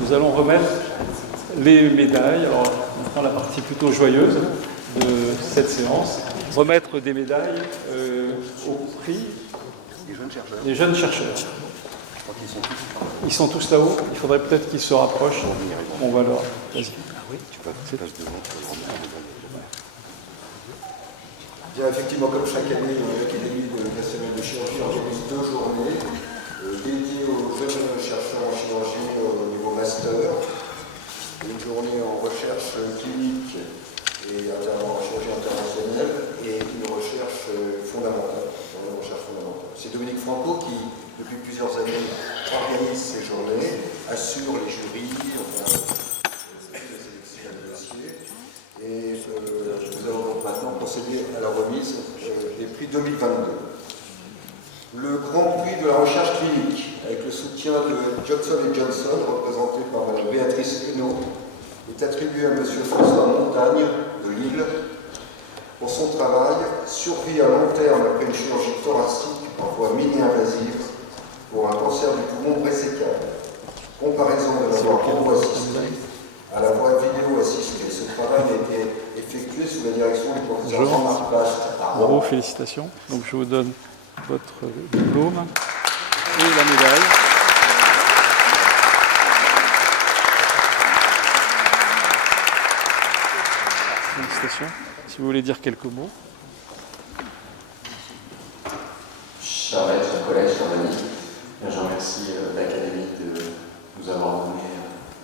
Nous allons remettre les médailles. Alors, on prend la partie plutôt joyeuse de cette séance. Remettre des médailles au prix des jeunes chercheurs. Ils sont tous là-haut. Il faudrait peut-être qu'ils se rapprochent. On va leur... Vas-y. Bien, effectivement, comme chaque année, l'Académie nationale de chirurgie organise 2 journées dédiées aux jeunes chercheurs en chirurgie au niveau master. Une journée en recherche clinique et en chirurgie interventionnelle et une recherche fondamentale. C'est Dominique Franco qui, depuis plusieurs années, organise ces journées, assure les jurys, sélectionne le dossier. Et nous allons donc maintenant procéder à la remise des prix 2022. Le grand prix de la recherche clinique, avec le soutien de Johnson & Johnson, représenté par Mme Béatrice Henault, est attribué à M. François Montagne de Lille pour son travail « Survie à long terme après une chirurgie thoracique en voie mini-invasive pour un cancer du poumon présécal. Comparaison de la voie robot-assistée à la voie vidéo-assistée. » Ce travail a été effectué sous la direction du professeur Jean-Marc Bast. Bravo, félicitations. Donc je vous donne votre diplôme et la médaille. Félicitations. Si vous voulez dire quelques mots. Chers maîtres, chers collègues, chers amis, je remercie l'Académie de nous avoir donné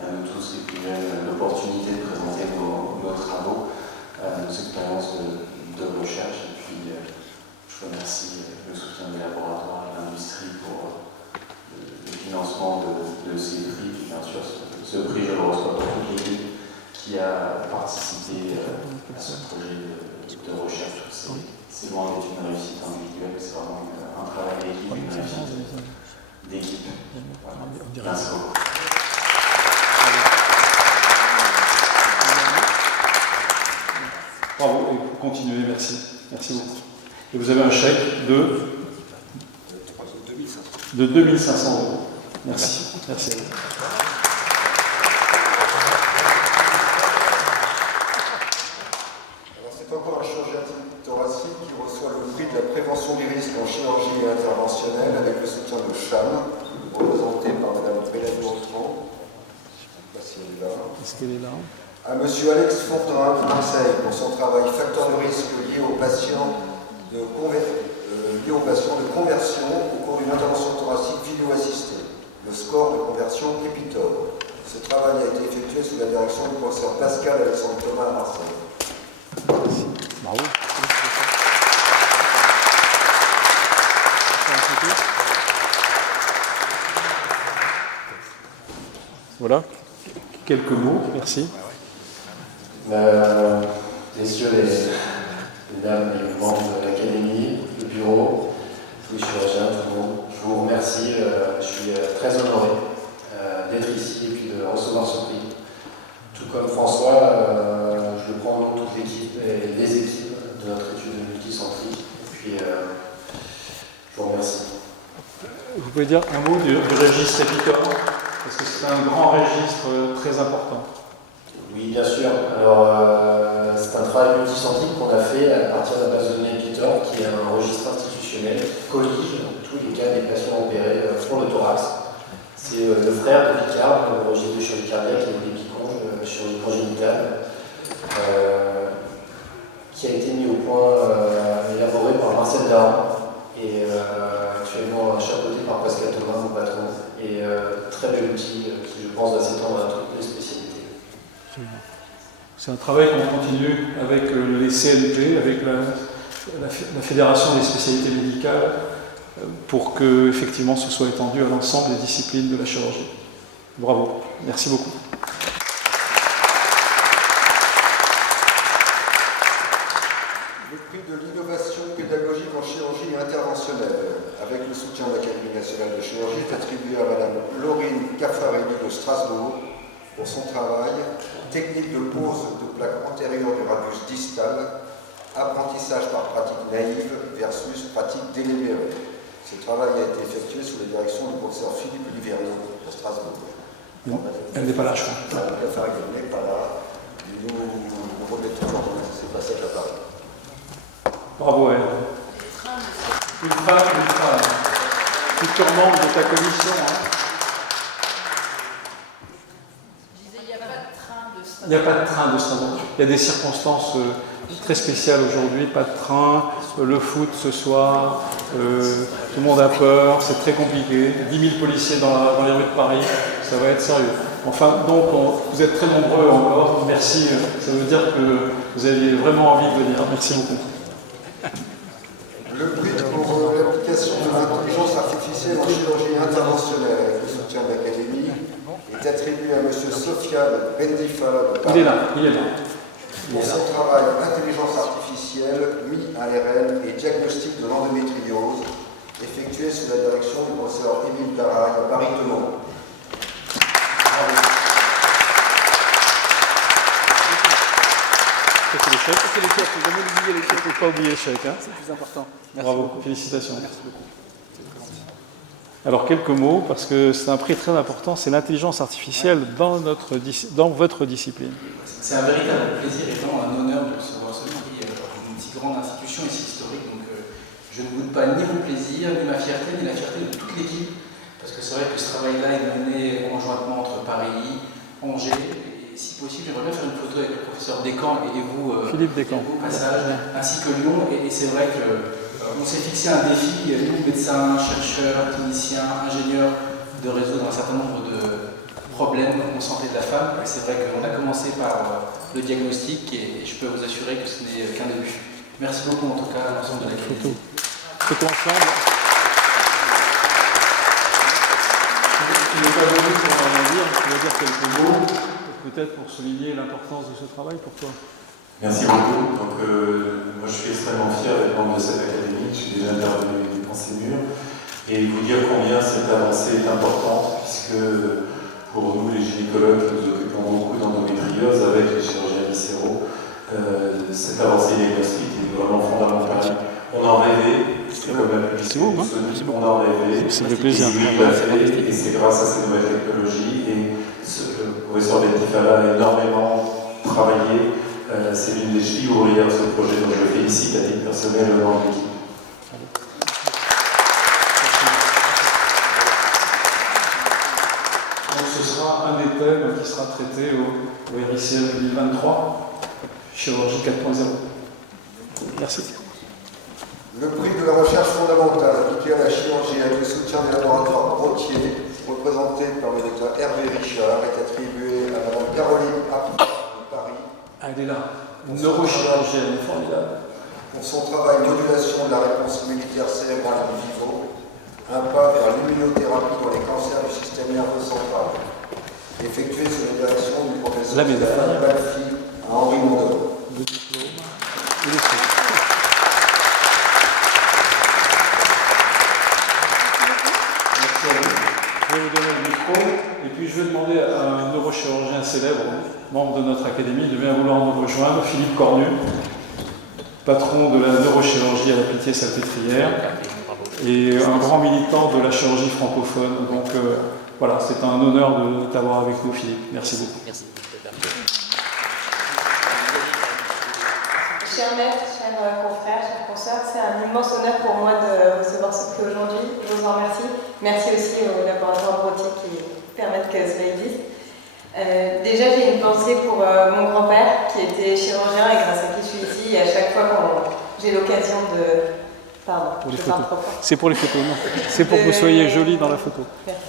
à nous tous les plus jeunes l'opportunité de présenter nos travaux, nos expériences de recherche. Et puis, je remercie le soutien des laboratoires et de l'industrie pour le financement de ces prix. Et bien sûr, ce prix, je le reçois pour toute l'équipe qui a participé à ce projet de recherche. C'est loin d'être une réussite individuelle, c'est vraiment un travail d'équipe, une réussite d'équipe. Voilà. Merci beaucoup. Bravo, et vous continuez, merci. Merci beaucoup. Et vous avez un chèque de 2500 €. Merci. Merci à vous. C'est encore un chirurgien thoracique qui reçoit le prix de la prévention des risques en chirurgie interventionnelle avec le soutien de CHAM, représenté par Mme Bélanie-Rotrand. Je ne sais pas si elle est là. Est-ce qu'elle est là? À M. Alex Fontaine de Marseille pour son travail facteur de risque lié aux patients de conversion au cours d'une intervention thoracique vidéo-assistée. Le score de conversion EPITOR. Ce travail a été effectué sous la direction du professeur Pascal Alexandre Thomas à Marseille. Bravo. Voilà, quelques mots, merci. Messieurs les dames et les membres de l'Académie, le bureau, tous les chirurgiens, tout le monde, je vous remercie. Je suis très honoré d'être ici et puis de recevoir ce prix. Tout comme François, je le prends au nom de toute l'équipe et les équipes de notre étude multicentrique. Et puis, je vous remercie. Vous pouvez dire un mot du registre EPITOR, parce que c'est un grand registre très important. Oui, bien sûr. Alors, c'est un travail multicentrique qu'on a fait à partir de la base de données EPITOR, qui est un registre institutionnel qui collige tous les cas des patients opérés pour le thorax. C'est le frère de Picard, le registre de chirurgie cardiaque et des piconges, chirurgie congénitale, qui a été mis au point, élaboré par Marcel Daran, et actuellement chapeauté par Pascal Thomas, mon patron, et très bel outil qui, je pense, va s'étendre à toutes les spécialités. C'est un travail qu'on continue avec les CNP, avec la Fédération des spécialités médicales, pour que effectivement ce soit étendu à l'ensemble des disciplines de la chirurgie. Bravo, merci beaucoup. Le prix de l'innovation pédagogique en chirurgie interventionnelle, avec le soutien de l'Académie nationale de chirurgie, est attribué à Mme Laurine Caffarelli de Strasbourg pour son travail « Technique de pose de plaque antérieure du radius distal, apprentissage par pratique naïve versus pratique délibérée ». Ce travail a été effectué sous la direction du professeur Philippe Liverier de Strasbourg. Non, elle n'est pas là, je crois. Madame Lafargue n'est pas là. Nous remettons ces passages à Paris. Bravo à elle. Une femme, futur membre de ta commission. Il n'y a pas de train de Strasbourg. Il y a des circonstances très spéciales aujourd'hui. Pas de train, le foot ce soir, tout le monde a peur, c'est très compliqué. 10 000 policiers dans les rues de Paris, ça va être sérieux. Enfin, donc, vous êtes très nombreux encore. Merci. Ça veut dire que vous aviez vraiment envie de venir. Merci beaucoup. Le prix pour l'application de l'intelligence artificielle en chirurgie interventionnelle avec le soutien de l'Académie est attribué à M. Sofiane Bendifal. Il est là. Pour son travail intelligence artificielle, mi-ARN et diagnostic de l'endométriose, effectué sous la direction du professeur Émile Darac à Paris-Temont. C'est les chèques. C'est les chèques. Vous avez oublié les chèques. Il ne faut pas oublier les chèques. Hein. C'est plus important. Merci Bravo. beaucoup. Félicitations. Merci beaucoup. Alors quelques mots, parce que c'est un prix très important, c'est l'intelligence artificielle dans votre discipline. C'est un véritable plaisir et vraiment un honneur de recevoir ce prix dans une si grande institution et si historique. Donc je ne goûte pas ni mon plaisir, ni ma fierté, ni la fierté de toute l'équipe. Parce que c'est vrai que ce travail-là est mené conjointement entre Paris, Angers, et si possible, j'aimerais bien faire une photo avec le professeur Descamps et vous, Philippe Descamps, au passage, ainsi que Lyon. Et c'est vrai que on s'est fixé un défi, nous, médecins, chercheurs, cliniciens, ingénieurs, de résoudre un certain nombre de problèmes en santé de la femme. Et c'est vrai qu'on a commencé par le diagnostic et je peux vous assurer que ce n'est qu'un début. Merci beaucoup en tout cas à l'ensemble de la photo. Photo ensemble. Tu n'es pas venu pour rien dire, tu vas dire quelques mots, peut-être pour souligner l'importance de ce travail pour toi. Merci beaucoup. Donc, moi, je suis extrêmement fier d'être membre de cette académie. Je suis déjà intervenu dans ces murs. Et vous dire combien cette avancée est importante, puisque pour nous, les gynécologues, nous occupons beaucoup d'endométriose avec les chirurgiens viscéraux. Cette avancée diagnostique est vraiment fondamentale. On en rêvait, c'est comme la publicité, on en rêvait. C'est le plaisir. Et c'est grâce à ces nouvelles technologies. Et le professeur Bendifal a énormément travaillé. C'est l'une des chevilles ouvrières de ce projet, donc je le félicite à titre personnel au nom de l'équipe. Donc ce sera un des thèmes qui sera traité au RICL 2023, chirurgie 4.0. Merci. Le prix de la recherche fondamentale appliquée à la chirurgie avec le soutien des laboratoires Brottier, représenté par le docteur Hervé Richard, est attribué à Mme Caroline Appa de Paris. Elle est là, une neurochirurgienne formidable. Pour son travail modulation de la réponse immunitaire cérébrale in vivo, un pas vers l'immunothérapie dans les cancers du système nerveux central, effectué sous la direction du professeur Stéphane Balfi à Henri Mondor. Le diplôme et les prix. Merci à vous. Je vais vous donner le micro et puis je vais demander à un neurochirurgien célèbre, membre de notre académie, de bien vouloir nous rejoindre, Philippe Cornu, patron de la neurochirurgie à la Pitié-Salpêtrière et un grand militant de la chirurgie francophone. Donc voilà, c'est un honneur de t'avoir avec nous, Philippe. Merci beaucoup. Merci. Chers maîtres, chers confrères, chers consoeurs, c'est un immense honneur pour moi de recevoir ce prix aujourd'hui. Je vous en remercie. Merci aussi au laboratoire Brottier qui permettent que cela existe. Déjà, j'ai une pensée pour mon grand-père qui était chirurgien et grâce à qui je suis ici. Et à chaque fois que j'ai l'occasion de... Pardon, Pour les je photos. parle trop fort. C'est pour les photos, non. C'est pour que vous soyez jolie dans la photo. Merci.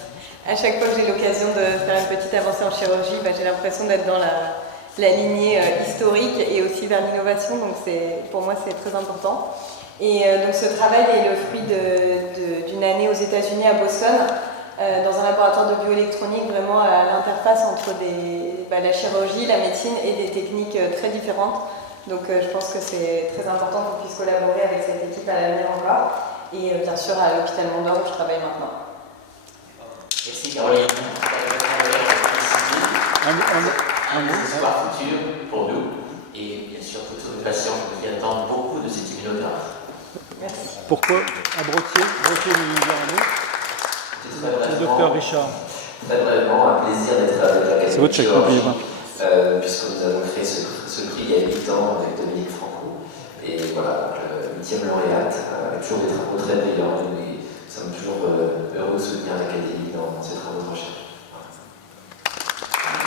À chaque fois que j'ai l'occasion de faire une petite avancée en chirurgie, j'ai l'impression d'être dans la lignée historique et aussi vers l'innovation. Donc pour moi, c'est très important. Et donc ce travail est le fruit d'une année aux États-Unis à Boston, dans un laboratoire de bioélectronique vraiment à l'interface entre la chirurgie, la médecine et des techniques très différentes. Donc je pense que c'est très important qu'on puisse collaborer avec cette équipe à l'avenir encore. Et bien sûr à l'hôpital Mondor où je travaille maintenant. Merci Caroline. Un espoir futur pour nous et bien sûr pour tous les patients qui attendent beaucoup de cette immunothérapie. Merci. Pourquoi à Brottier nous dit un mot. Le docteur Richard. Très vraiment un plaisir d'être avec l'Académie. C'est votre chèque, n'oubliez pas. Puisque nous avons créé ce prix il y a 8 ans avec Dominique Franco. Et voilà, donc, le 8e lauréate, avec toujours des travaux très brillants. Et nous sommes toujours heureux de soutenir l'Académie dans ses travaux de recherche. Voilà.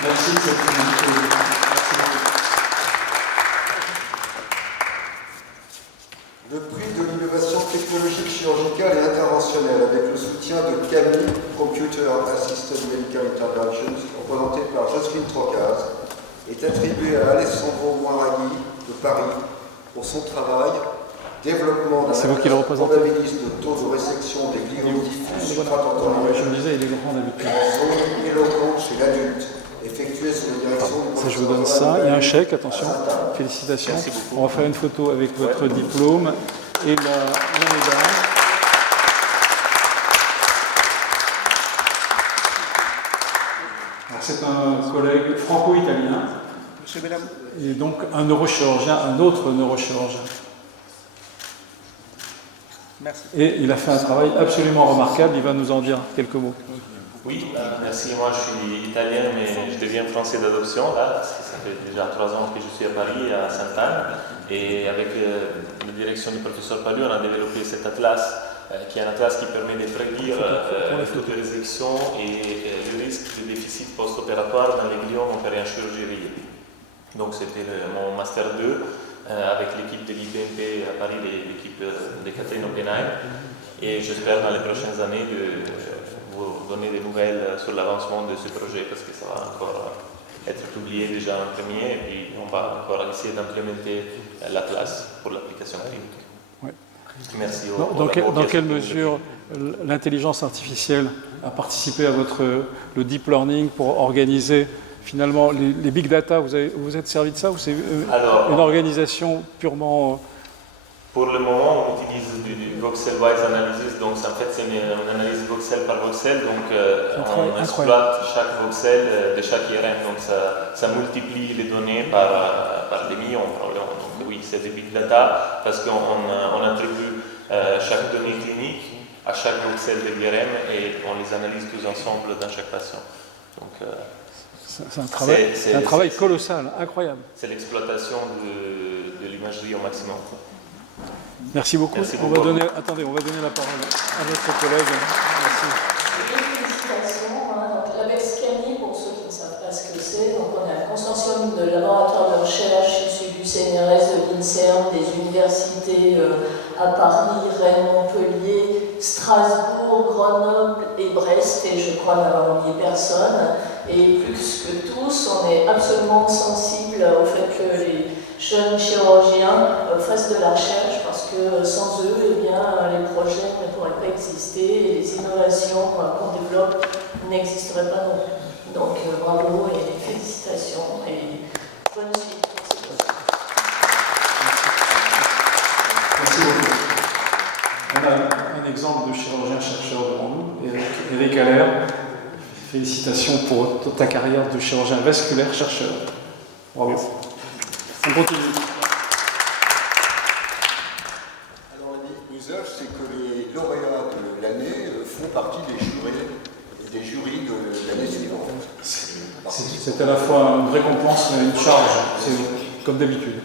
Merci de cette présentation. Le prix de l'innovation technologique chirurgicale et interventionnelle avec le soutien de CAMI, Computer Assisted Medical Interventions, représenté par Jocelyne Trocaz, est attribué à Alessandro Moiraghi de Paris pour son travail développement d'un probabiliste de taux de résection des glions diffus supratentoriels Je me disais, il est grand d'habitude. en zone éloquente chez l'adulte, effectué sous la direction du Ça, je vous professeur donne ça. Il y a un chèque, à attention. Saint-Arnaud. Félicitations. On va faire une photo avec votre diplôme et la médaille. C'est un collègue franco-italien et donc un neurochirurgien, un autre neurochirurgien. Merci. Et il a fait un travail absolument remarquable, il va nous en dire quelques mots. Oui, merci. Moi, je suis italien, mais je deviens français d'adoption, là, parce que ça fait déjà 3 ans que je suis à Paris, à Sainte-Anne. Et avec la direction du professeur Palu, on a développé cet atlas, qui est un atlas qui permet de prédire toutes les réséctions et le risque de déficit post-opératoire dans les gliomes opérés en chirurgie. Donc, c'était mon Master 2 avec l'équipe de l'IPMP à Paris, l'équipe de Catherine Oppenheim. Et j'espère dans les prochaines années de vous donner des nouvelles sur l'avancement de ce projet parce que ça va encore être publié déjà en premier et puis on va encore essayer d'implémenter l'atlas pour l'application clinique. Ouais. Merci. Dans quelle mesure l'intelligence artificielle a participé à le deep learning pour organiser finalement les big data? Vous êtes servi de ça ou c'est une organisation purement... Pour le moment, on utilise du voxel-wise analysis, donc en fait c'est une analyse voxel par voxel, donc on exploite chaque voxel de chaque IRM, donc ça multiplie les données par des millions probablement. Donc oui, c'est des big data parce qu'on attribue chaque donnée clinique à chaque voxel de l'IRM et on les analyse tous ensemble dans chaque patient. Donc, c'est un travail colossal, incroyable. C'est l'exploitation de l'imagerie au maximum. Merci beaucoup. On va donner la parole à notre collègue. Merci. Félicitations. Donc, l'ABEX CAMI, pour ceux qui ne savent pas ce que c'est, donc on a un consortium de laboratoires de recherche issus du CNRS, de l'INSERM, des universités à Paris, Rennes, Montpellier, Strasbourg, Grenoble et Brest, et je crois n'avoir oublié personne. Et plus que tous, on est absolument sensible au fait que les jeunes chirurgiens fassent de la recherche parce que sans eux, eh bien, les projets ne pourraient pas exister et les innovations qu'on développe n'existeraient pas non plus. Donc bravo et félicitations et bonne suite. Merci beaucoup. On a un exemple de chirurgien-chercheur devant nous, Eric Allaire. Félicitations pour ta carrière de chirurgien vasculaire chercheur. Bravo. On continue. Alors, l'usage, c'est que les lauréats de l'année font partie des jurys de l'année suivante. C'est à la fois une récompense et une charge, c'est comme d'habitude.